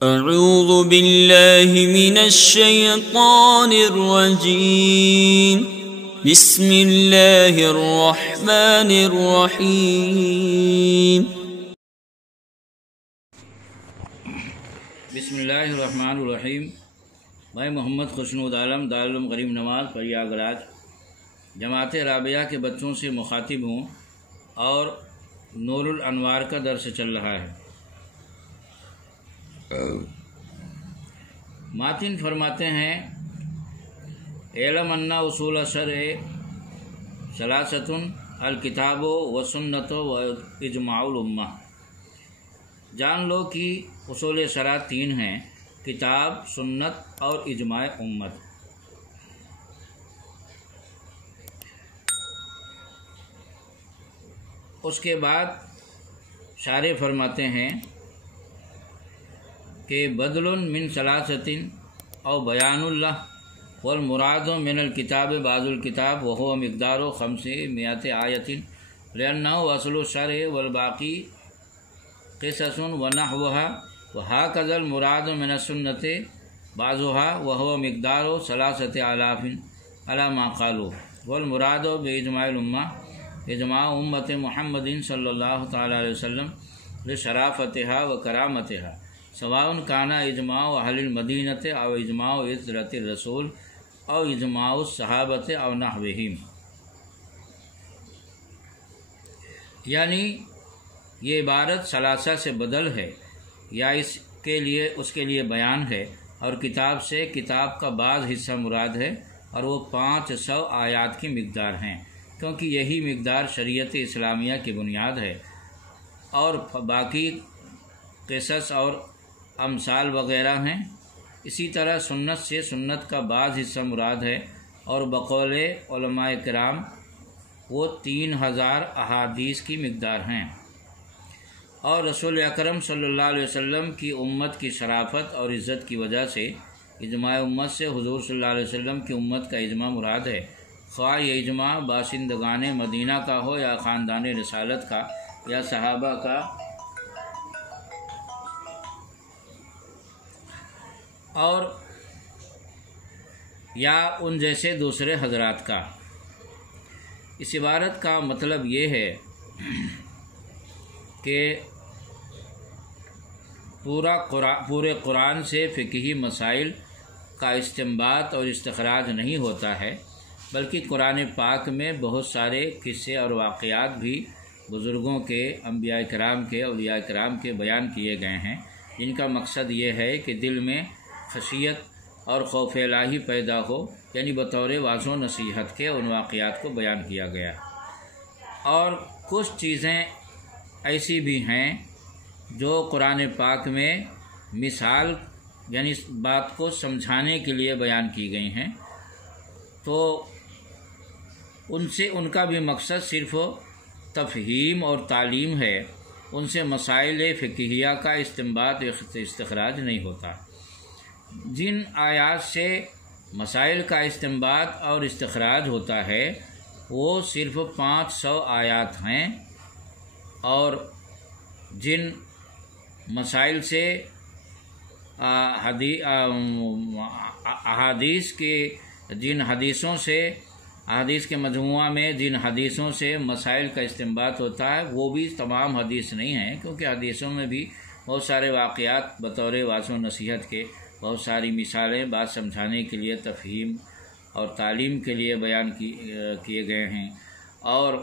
اعوذ باللہ من الشیطان الرجیم بسم اللہ الرحمن الرحیم بسم اللہ الرحمن الرحیم۔ میں محمد خوشنود عالم دارالعلوم غریب نواز پریاگراج جماعت رابعہ کے بچوں سے مخاطب ہوں اور نور الانوار کا درس چل رہا ہے۔ ماتن فرماتے ہیں اعلم ان اصول شرع ثلاثۃ الکتاب و سنت و اجماع الامہ، جان لو کہ اصول شرع تین ہیں: کتاب، سنت اور اجماع امت۔ اس کے بعد شارح فرماتے ہیں کہ بدل من ثلاثۃ او بیان اللہ والمراد من الکتاب بعض الکتاب وهو مقدار 500 آیۃ لأنه اصل الشرع والباقی قصص ونحوها وهكذا المراد من السنة بعضها وهو مقدار 3000 على ما قالوا، والمراد بإجماع الأمة اجماع امت محمد صلی اللہ تعالی علیہ وسلم لشرافتها وکرامتها سواء كان اجماع اہل المدینۃ او اجماع عترۃ الرسول او اجماع الصحابۃ او نحوہم۔ یعنی یہ عبارت ثلاثہ سے بدل ہے یا اس کے لیے بیان ہے، اور کتاب سے کتاب کا بعض حصہ مراد ہے، اور وہ 500 آیات کی مقدار ہیں، کیونکہ یہی مقدار شریعت اسلامیہ کی بنیاد ہے، اور باقی قصص اور امثال وغیرہ ہیں۔ اسی طرح سنت سے سنت کا بعض حصہ مراد ہے، اور بقول علماء کرام وہ 3000 احادیث کی مقدار ہیں، اور رسول اکرم صلی اللہ علیہ وسلم کی امت کی شرافت اور عزت کی وجہ سے اجماع امت سے حضور صلی اللہ علیہ وسلم کی امت کا اجماع مراد ہے، خواہ یہ اجماع باشندگان مدینہ کا ہو یا خاندان رسالت کا یا صحابہ کا اور یا ان جیسے دوسرے حضرات کا۔ اس عبارت کا مطلب یہ ہے کہ پورے قرآن سے فقہی مسائل کا استنباط اور استخراج نہیں ہوتا ہے، بلکہ قرآن پاک میں بہت سارے قصے اور واقعات بھی بزرگوں کے، انبیاء کرام کے، اولیاء کرام کے بیان کیے گئے ہیں، جن کا مقصد یہ ہے کہ دل میں خشیت اور خوف الہی پیدا ہو، یعنی بطور واضح نصیحت کے ان واقعات کو بیان کیا گیا۔ اور کچھ چیزیں ایسی بھی ہیں جو قرآن پاک میں مثال یعنی بات کو سمجھانے کے لیے بیان کی گئی ہیں، تو ان کا بھی مقصد صرف تفہیم اور تعلیم ہے، ان سے مسائل فقہیہ کا استنباط استخراج نہیں ہوتا۔ جن آیات سے مسائل کا استنباط اور استخراج ہوتا ہے وہ صرف 500 آیات ہیں، اور جن مسائل سے احادیث کے مجموعہ میں جن حدیثوں سے مسائل کا استنباط ہوتا ہے وہ بھی تمام حدیث نہیں ہیں، کیونکہ حدیثوں میں بھی بہت سارے واقعات بطور واضح نصیحت کے، بہت ساری مثالیں بات سمجھانے کے لیے، تفہیم اور تعلیم کے لیے بیان کیے گئے ہیں، اور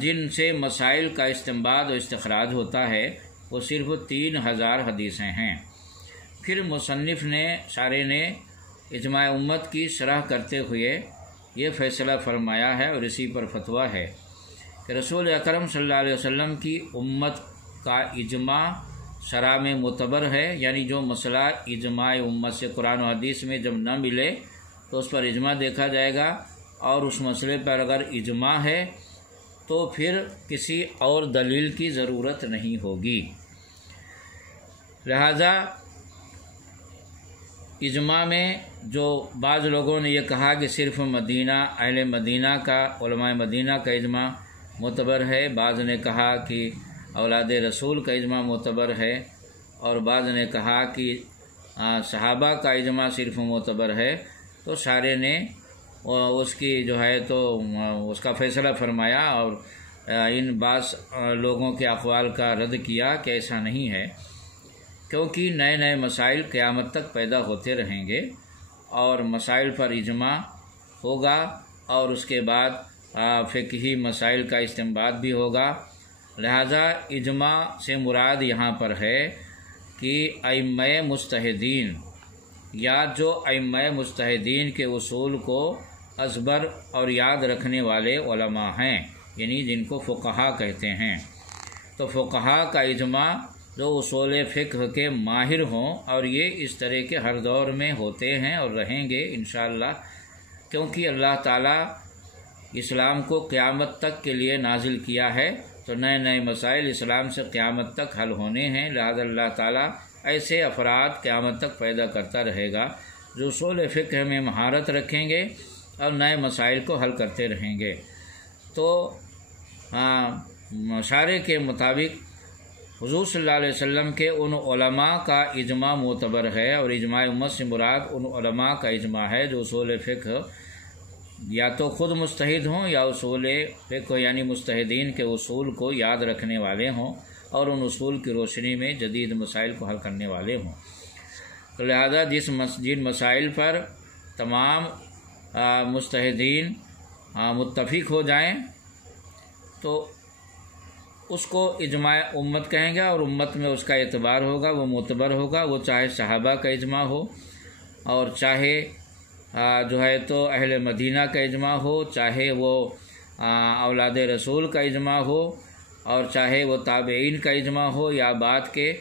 جن سے مسائل کا استنباط اور استخراج ہوتا ہے وہ صرف 3000 حدیثیں ہیں۔ پھر مصنف شارح نے اجماع امت کی شرح کرتے ہوئے یہ فیصلہ فرمایا ہے، اور اسی پر فتویٰ ہے کہ رسول اکرم صلی اللہ علیہ وسلم کی امت کا اجماع شرع میں معتبر ہے، یعنی جو مسئلہ اجماع امت سے قرآن و حدیث میں جب نہ ملے تو اس پر اجماع دیکھا جائے گا، اور اس مسئلے پر اگر اجماع ہے تو پھر کسی اور دلیل کی ضرورت نہیں ہوگی۔ لہذا اجماع میں جو بعض لوگوں نے یہ کہا کہ صرف اہل مدینہ کا، علماء مدینہ کا اجماع معتبر ہے، بعض نے کہا کہ اولاد رسول کا اجماع معتبر ہے، اور بعض نے کہا کہ صحابہ کا اجماع صرف معتبر ہے، تو سارے نے اس کی جو ہے تو اس کا فیصلہ فرمایا اور ان بعض لوگوں کے اقوال کا رد کیا کہ ایسا نہیں ہے، کیونکہ نئے نئے مسائل قیامت تک پیدا ہوتے رہیں گے اور مسائل پر اجماع ہوگا اور اس کے بعد فقہی مسائل کا استنباط بھی ہوگا۔ لہذا اجماع سے مراد یہاں پر ہے کہ ائمہ مجتہدین یا جو ائمہ مجتہدین کے اصول کو ازبر اور یاد رکھنے والے علماء ہیں، یعنی جن کو فقہا کہتے ہیں، تو فقہا کا اجماع جو اصول فقہ کے ماہر ہوں، اور یہ اس طرح کے ہر دور میں ہوتے ہیں اور رہیں گے انشاءاللہ، کیونکہ اللہ تعالیٰ اسلام کو قیامت تک کے لیے نازل کیا ہے، تو نئے نئے مسائل اسلام سے قیامت تک حل ہونے ہیں، لہذا اللہ تعالیٰ ایسے افراد قیامت تک پیدا کرتا رہے گا جو اصول فقہ میں مہارت رکھیں گے اور نئے مسائل کو حل کرتے رہیں گے۔ تو مشارے کے مطابق حضور صلی اللہ علیہ وسلم کے ان علماء کا اجماع معتبر ہے، اور اجماع امت سے مراد ان علماء کا اجماع ہے جو اصول فقہ یا تو خود مجتہد ہوں یا اصول فقہ یعنی مجتہدین کے اصول کو یاد رکھنے والے ہوں اور ان اصول کی روشنی میں جدید مسائل کو حل کرنے والے ہوں۔ تو لہذا جن مسائل پر تمام مجتہدین متفق ہو جائیں تو اس کو اجماع امت کہیں گے، اور امت میں اس کا اعتبار ہوگا، وہ معتبر ہوگا، وہ چاہے صحابہ کا اجماع ہو اور چاہے جو ہے تو اہل مدینہ کا اجماع ہو، چاہے وہ اولاد رسول کا اجماع ہو، اور چاہے وہ تابعین کا اجماع ہو یا بعد کے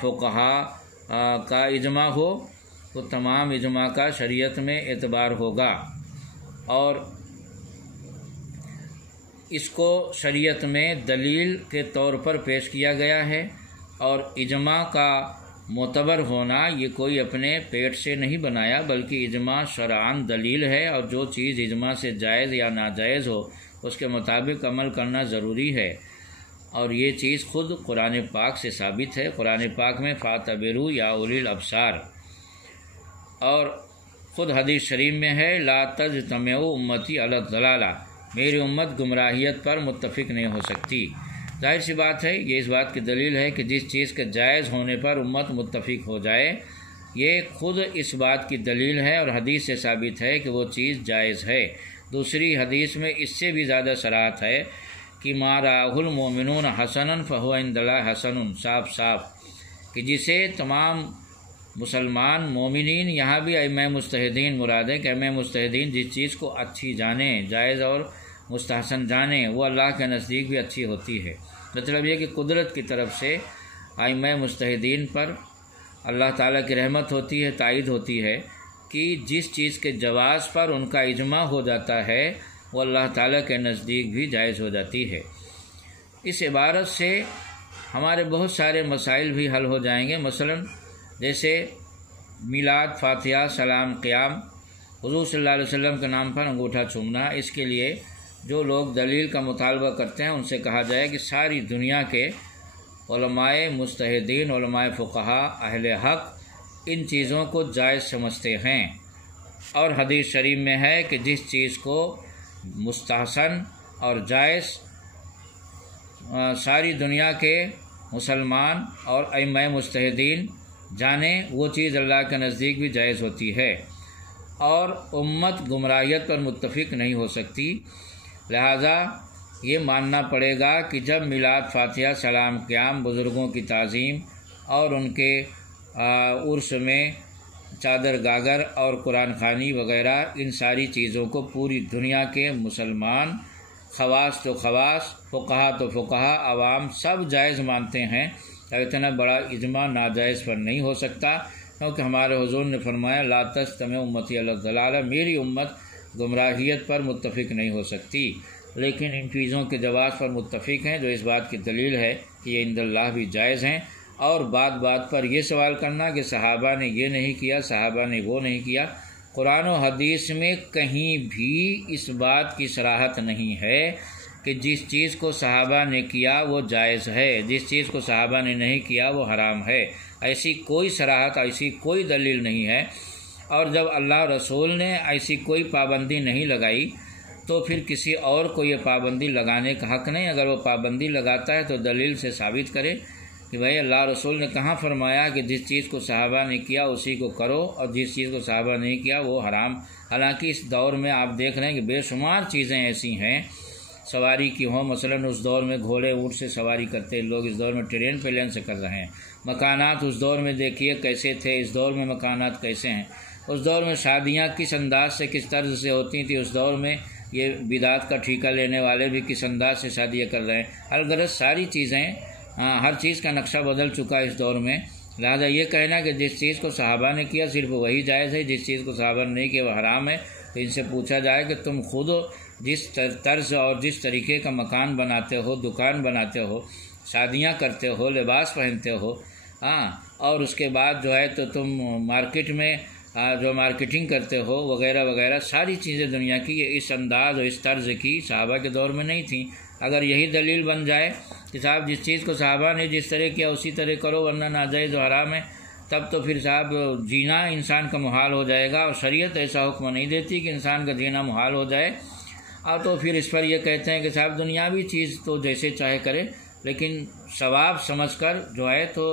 فقہا کا اجماع ہو، تو تمام اجماع کا شریعت میں اعتبار ہوگا، اور اس کو شریعت میں دلیل کے طور پر پیش کیا گیا ہے، اور اجماع کا معتبر ہونا یہ کوئی اپنے پیٹ سے نہیں بنایا، بلکہ اجماع شرعاً دلیل ہے، اور جو چیز اجماع سے جائز یا ناجائز ہو اس کے مطابق عمل کرنا ضروری ہے، اور یہ چیز خود قرآن پاک سے ثابت ہے۔ قرآن پاک میں فاعتبروا یا اولی الابصار، اور خود حدیث شریف میں ہے لا تجتمع امتی علی الضلالہ، میری امت گمراہیت پر متفق نہیں ہو سکتی۔ ظاہر سی بات ہے، یہ اس بات کی دلیل ہے کہ جس چیز کے جائز ہونے پر امت متفق ہو جائے، یہ خود اس بات کی دلیل ہے اور حدیث سے ثابت ہے کہ وہ چیز جائز ہے۔ دوسری حدیث میں اس سے بھی زیادہ صراحت ہے کہ ما رآہ المؤمنون حسنا فہو عند اللہ حسن، صاف صاف کہ جسے تمام مسلمان مومنین، یہاں بھی ائمہ مجتہدین مراد ہے کہ ائمہ مجتہدین جس چیز کو اچھی جانیں، جائز اور مستحسن جانیں، وہ اللہ کے نزدیک بھی اچھی ہوتی ہے۔ مطلب یہ کہ قدرت کی طرف سے ائمہ مجتہدین پر اللہ تعالیٰ کی رحمت ہوتی ہے، تائید ہوتی ہے کہ جس چیز کے جواز پر ان کا اجماع ہو جاتا ہے وہ اللہ تعالیٰ کے نزدیک بھی جائز ہو جاتی ہے۔ اس عبارت سے ہمارے بہت سارے مسائل بھی حل ہو جائیں گے، مثلا جیسے میلاد، فاتحہ، سلام، قیام، حضور صلی اللہ علیہ وسلم کے نام پر انگوٹھا چومنا، اس کے لیے جو لوگ دلیل کا مطالبہ کرتے ہیں ان سے کہا جائے کہ ساری دنیا کے علماء مجتہدین، علماء فقہا، اہل حق ان چیزوں کو جائز سمجھتے ہیں، اور حدیث شریف میں ہے کہ جس چیز کو مستحسن اور جائز ساری دنیا کے مسلمان اور ائمہ مجتہدین جانیں، وہ چیز اللہ کے نزدیک بھی جائز ہوتی ہے، اور امت گمراہیت پر متفق نہیں ہو سکتی۔ لہذا یہ ماننا پڑے گا کہ جب میلاد، فاتحہ، سلام، قیام، بزرگوں کی تعظیم اور ان کے عرس میں چادر گاگر اور قرآن خوانی وغیرہ، ان ساری چیزوں کو پوری دنیا کے مسلمان، خواص تو خواص، فقہا تو فقہا، عوام سب جائز مانتے ہیں، اتنا بڑا اجماع ناجائز پر نہیں ہو سکتا، کیونکہ ہمارے حضور نے فرمایا لا تجتمع امتی علی الضلالہ، میری امت گمراہیت پر متفق نہیں ہو سکتی، لیکن ان چیزوں کے جواز پر متفق ہیں، جو اس بات کی دلیل ہے کہ یہ عند اللہ بھی جائز ہیں۔ اور بات بات پر یہ سوال کرنا کہ صحابہ نے یہ نہیں کیا، صحابہ نے وہ نہیں کیا، قرآن و حدیث میں کہیں بھی اس بات کی صراحت نہیں ہے کہ جس چیز کو صحابہ نے کیا وہ جائز ہے، جس چیز کو صحابہ نے نہیں کیا وہ حرام ہے۔ ایسی کوئی صراحت، ایسی کوئی دلیل نہیں ہے۔ اور جب اللہ رسول نے ایسی کوئی پابندی نہیں لگائی تو پھر کسی اور کو یہ پابندی لگانے کا حق نہیں۔ اگر وہ پابندی لگاتا ہے تو دلیل سے ثابت کرے کہ بھائی اللہ رسول نے کہاں فرمایا کہ جس چیز کو صحابہ نے کیا اسی کو کرو اور جس چیز کو صحابہ نہیں کیا وہ حرام۔ حالانکہ اس دور میں آپ دیکھ رہے ہیں کہ بے شمار چیزیں ایسی ہیں سواری کی ہوں، مثلاً اس دور میں گھوڑے اونٹ سے سواری کرتے لوگ، اس دور میں ٹرین پلین سے کر رہے ہیں۔ مکانات اس دور میں دیکھیے کیسے تھے، اس دور میں مکانات کیسے ہیں۔ اس دور میں شادیاں کس انداز سے، کس طرز سے ہوتی تھیں، اس دور میں یہ بدعت کا ٹھیکہ لینے والے بھی کس انداز سے شادیاں کر رہے ہیں۔ الغرض ساری چیزیں، ہر چیز کا نقشہ بدل چکا ہے اس دور میں۔ لہذا یہ کہنا کہ جس چیز کو صحابہ نے کیا صرف وہی جائز ہے، جس چیز کو صحابہ نے نہیں کیا وہ حرام ہے، تو ان سے پوچھا جائے کہ تم خود جس طرز اور جس طریقے کا مکان بناتے ہو، دکان بناتے ہو، شادیاں کرتے ہو، لباس پہنتے ہو، اور اس کے بعد جو ہے تو تم مارکیٹ میں جو مارکیٹنگ کرتے ہو وغیرہ وغیرہ، ساری چیزیں دنیا کی یہ اس انداز اور اس طرز کی صحابہ کے دور میں نہیں تھیں۔ اگر یہی دلیل بن جائے کہ صاحب جس چیز کو صحابہ نے جس طرح کیا اسی طرح کرو ورنہ ناجائز و حرام ہے، تب تو پھر صاحب جینا انسان کا محال ہو جائے گا، اور شریعت ایسا حکم نہیں دیتی کہ انسان کا جینا محال ہو جائے۔ اور تو پھر اس پر یہ کہتے ہیں کہ صاحب دنیاوی چیز تو جیسے چاہے کرے، لیکن ثواب سمجھ کر جو ہے تو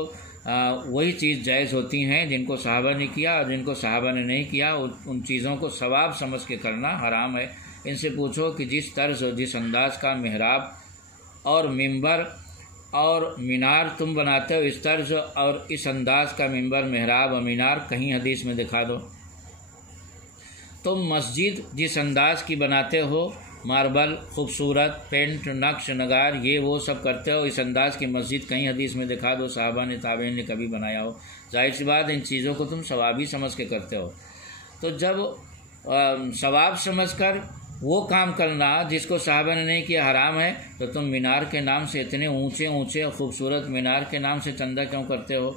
وہی چیز جائز ہوتی ہیں جن کو صحابہ نے کیا، اور جن کو صحابہ نے نہیں کیا ان چیزوں کو ثواب سمجھ کے کرنا حرام ہے۔ ان سے پوچھو کہ جس طرز اور جس انداز کا محراب اور ممبر اور مینار تم بناتے ہو، اس طرز اور اس انداز کا ممبر، محراب اور مینار کہیں حدیث میں دکھا دو۔ تم مسجد جس انداز کی بناتے ہو، ماربل، خوبصورت، پینٹ، نقش نگار، یہ وہ سب کرتے ہو، اس انداز کی مسجد کہیں حدیث میں دکھا دو صحابہ نے، تابعین نے کبھی بنایا ہو؟ ظاہر سی بات ان چیزوں کو تم ثوابی سمجھ کے کرتے ہو۔ تو جب ثواب سمجھ کر وہ کام کرنا جس کو صحابہ نے نہیں کیا حرام ہے، تو تم مینار کے نام سے اتنے اونچے اونچے اور خوبصورت مینار کے نام سے چندہ کیوں کرتے ہو؟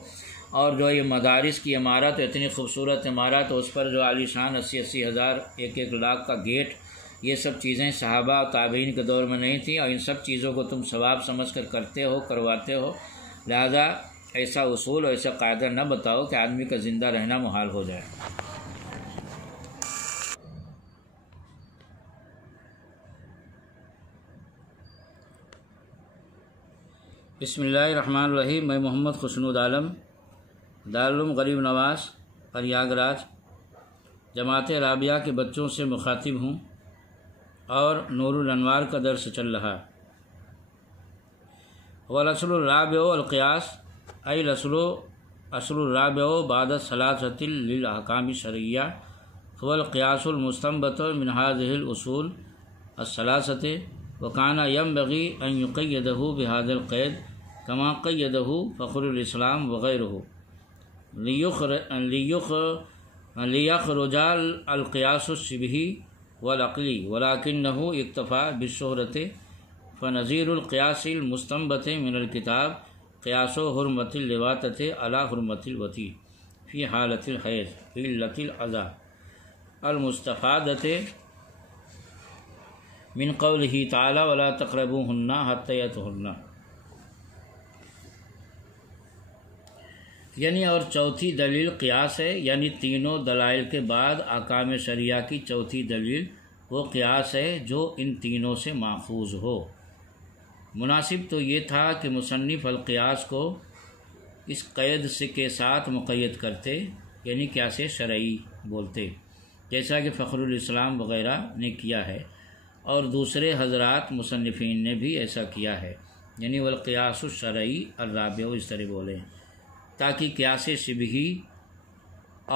اور جو یہ مدارس کی عمارت، اتنی خوبصورت عمارت، اس پر جو عالی شان 80 ہزار 1 لاکھ کا گیٹ، یہ سب چیزیں صحابہ اور تابعین کے دور میں نہیں تھیں، اور ان سب چیزوں کو تم ثواب سمجھ کر کرتے ہو، کرواتے ہو۔ لہذا ایسا اصول اور ایسا قاعدہ نہ بتاؤ کہ آدمی کا زندہ رہنا محال ہو جائے۔ بسم اللہ الرحمن الرحیم۔ میں محمد خوشنود عالم، دارالعلوم غریب نواز، پریاگ راج، جماعت رابعہ کے بچوں سے مخاطب ہوں، اور نور الانوار کا درس چل رہا۔ والاصل الرابع القیاس، ای اصل الرابع بعد الثلاثة للاحکام الشرعیہ هو القیاس المستنبط من هذه الاصول الثلاثة، وكان ينبغي ان يقيده بهذا القید كما قيده فخر الاسلام وغيره ليخرج القياس الشبهي والعقلی، ولكنه اکتفى بالشہرة، فنظیر القیاس المستنبط من الکتاب قیاس حرمت اللواطة على حرمت الوطی فی حالت الحیض فی علت العزا المستفادة من قوله تعالی ولا تقربوهن حتى يطهرن۔ یعنی اور چوتھی دلیل قیاس ہے، یعنی تینوں دلائل کے بعد احکام شریعہ کی چوتھی دلیل وہ قیاس ہے جو ان تینوں سے ماخوذ ہو۔ مناسب تو یہ تھا کہ مصنف القیاس کو اس قید کے ساتھ مقید کرتے، یعنی قیاس شرعی بولتے، جیسا کہ فخر الاسلام وغیرہ نے کیا ہے، اور دوسرے حضرات مصنفین نے بھی ایسا کیا ہے، یعنی والقیاس الشرعی الرابع اس طرح بولے، تاکہ قیاس شبہی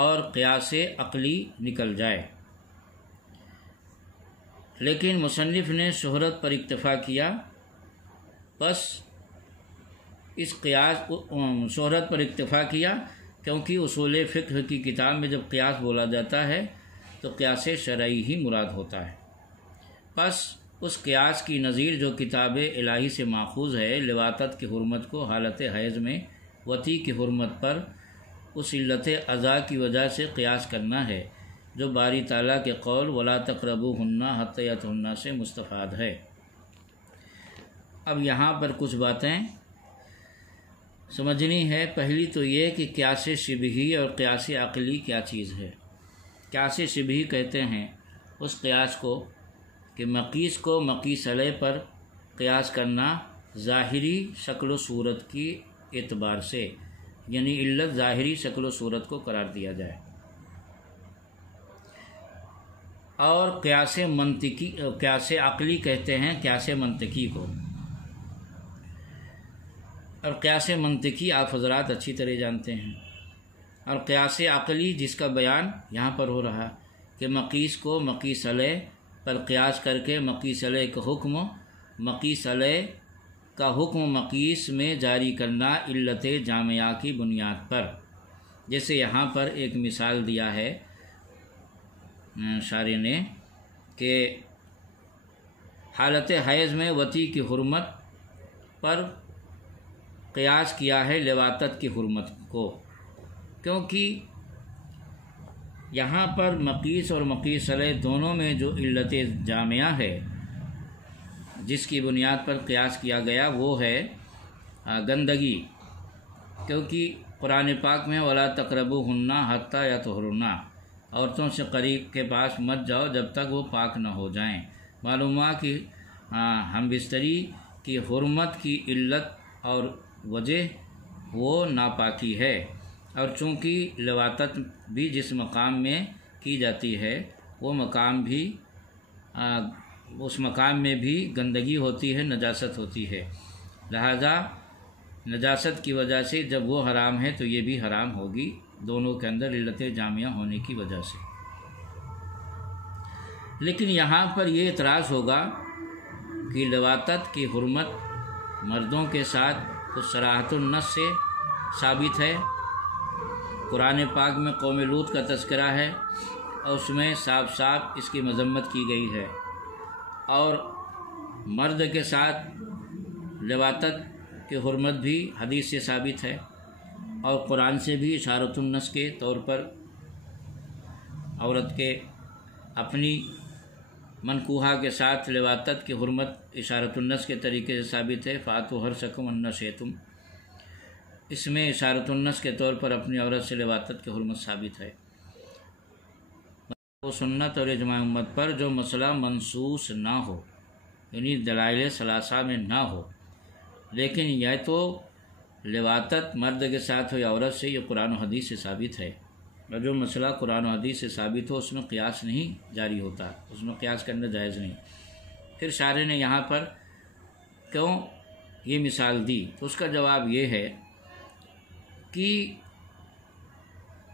اور قیاس عقلی نکل جائے۔ لیکن مصنف نے شہرت پر اکتفا کیا، بس اس قیاس شہرت پر اکتفا کیا، کیونکہ اصول فقہ کی کتاب میں جب قیاس بولا جاتا ہے تو قیاس شرعی ہی مراد ہوتا ہے۔ بس اس قیاس کی نظیر جو کتاب الہی سے ماخوذ ہے، لواطت کی حرمت کو حالت حیض میں وطی کی حرمت پر اس علت عزا کی وجہ سے قیاس کرنا ہے، جو باری تعالیٰ کے قول ولا تقربوہن حتی یطہرن سے مستفاد ہے۔ اب یہاں پر کچھ باتیں سمجھنی ہے۔ پہلی تو یہ کہ قیاس شبہی اور قیاس عقلی کیا چیز ہے۔ قیاس شبہی کہتے ہیں اس قیاس کو کہ مقیس کو مقیس علیہ پر قیاس کرنا ظاہری شکل و صورت کی اعتبار سے، یعنی علت ظاہری شکل و صورت کو قرار دیا جائے۔ اور قیاس عقلی کہتے ہیں قیاس منطقی کو، اور قیاس منطقی آپ حضرات اچھی طرح جانتے ہیں۔ اور قیاس عقلی جس کا بیان یہاں پر ہو رہا کہ مقیس کو مقیس علیہ پر قیاس کر کے مقیس علیہ کا حکم مقیس میں جاری کرنا علت جامعہ کی بنیاد پر۔ جیسے یہاں پر ایک مثال دیا ہے شارح نے کہ حالت حیض میں وطی کی حرمت پر قیاس کیا ہے لواطت کی حرمت کو، کیونکہ یہاں پر مقیس اور مقیس علیہ دونوں میں جو علت جامعہ ہے جس کی بنیاد پر قیاس کیا گیا وہ ہے گندگی، کیونکہ قرآن پاک میں وَلَا تَقْرَبُوهُنَّ حَتَّى يَطْهُرْنَ، عورتوں سے قریب کے پاس مت جاؤ جب تک وہ پاک نہ ہو جائیں۔ معلوم ہوا کہ ہم بستری کی حرمت کی علت اور وجہ وہ ناپاکی ہے، اور چونکہ لواطت بھی جس مقام میں کی جاتی ہے وہ مقام بھی اس مقام میں بھی گندگی ہوتی ہے، نجاست ہوتی ہے، لہذا نجاست کی وجہ سے جب وہ حرام ہے تو یہ بھی حرام ہوگی، دونوں کے اندر علت جامعہ ہونے کی وجہ سے۔ لیکن یہاں پر یہ اعتراض ہوگا کہ لواطت کی حرمت مردوں کے ساتھ تو صراحت النص سے ثابت ہے۔ قرآن پاک میں قوم لوط کا تذکرہ ہے اور اس میں صاف صاف اس کی مذمت کی گئی ہے، اور مرد کے ساتھ لواطت کی حرمت بھی حدیث سے ثابت ہے، اور قرآن سے بھی اشارۃ النص کے طور پر عورت کے اپنی منکوحہ کے ساتھ لواطت کی حرمت اشارۃ النص کے طریقے سے ثابت ہے۔ فَأْتُوا حَرْثَكُمْ أَنَّ شِئْتُمْ، اس میں اشارۃ النص کے طور پر اپنی عورت سے لواطت کی حرمت ثابت ہے۔ وہ سنت اور اجماع امت پر جو مسئلہ منصوص نہ ہو، یعنی دلائل ثلاثہ میں نہ ہو، لیکن یہ تو لواطت مرد کے ساتھ ہو یا عورت سے، یہ قرآن و حدیث سے ثابت ہے، اور جو مسئلہ قرآن و حدیث سے ثابت ہو اس میں قیاس نہیں جاری ہوتا، اس میں قیاس کرنا جائز نہیں۔ پھر شارح نے یہاں پر کیوں یہ مثال دی تو اس کا جواب یہ ہے کہ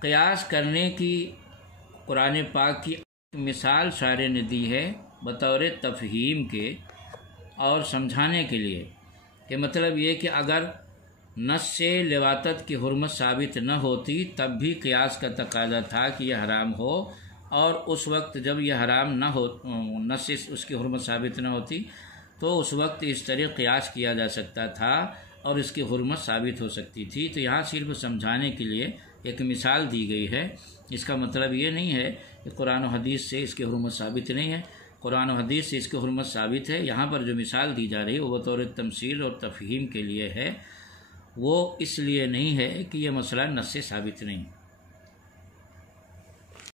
قیاس کرنے کی قرآن پاک کی مثال شارح نے دی ہے بطور تفہیم کے اور سمجھانے کے لیے، کہ مطلب یہ کہ اگر نص سے لواطت کی حرمت ثابت نہ ہوتی تب بھی قیاس کا تقاضا تھا کہ یہ حرام ہو، اور اس وقت جب یہ حرام نہ ہو، نص سے اس کی حرمت ثابت نہ ہوتی تو اس وقت اس طرح قیاس کیا جا سکتا تھا اور اس کی حرمت ثابت ہو سکتی تھی۔ تو یہاں صرف سمجھانے کے لیے ایک مثال دی گئی ہے، اس کا مطلب یہ نہیں ہے کہ قرآن و حدیث سے اس کی حرمت ثابت نہیں ہے، قرآن و حدیث سے اس کی حرمت ثابت ہے۔ یہاں پر جو مثال دی جا رہی ہے وہ بطور تمثیل اور تفہیم کے لیے ہے، وہ اس لیے نہیں ہے کہ یہ مسئلہ نص سے ثابت نہیں۔